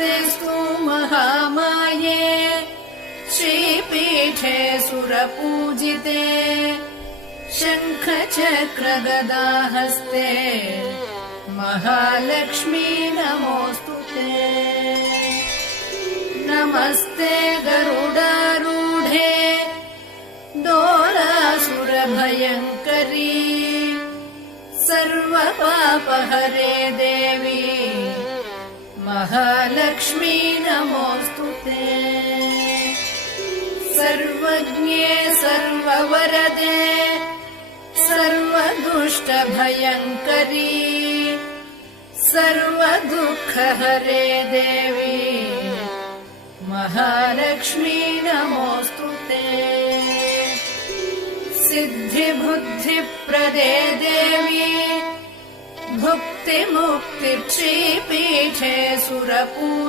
तेस्तु महामाये श्रीपीठे सुरपूजिते शङ्खचक्रगदाहस्ते महालक्ष्मी नमोऽस्तुते। नमस्ते गरुडारूढे दोलासुरभयङ्करी सर्वपापहरे देवी महालक्ष्मी नमोऽस्तुते। सर्वज्ञे सर्ववरदे सर्वदुष्टभयङ्करी सर्वदुःखहरे देवी महालक्ष्मी नमोऽस्तुते। सिद्धिबुद्धिप्रदे देवी भुक्तिमुक्तिक्षीपीठे सुरपू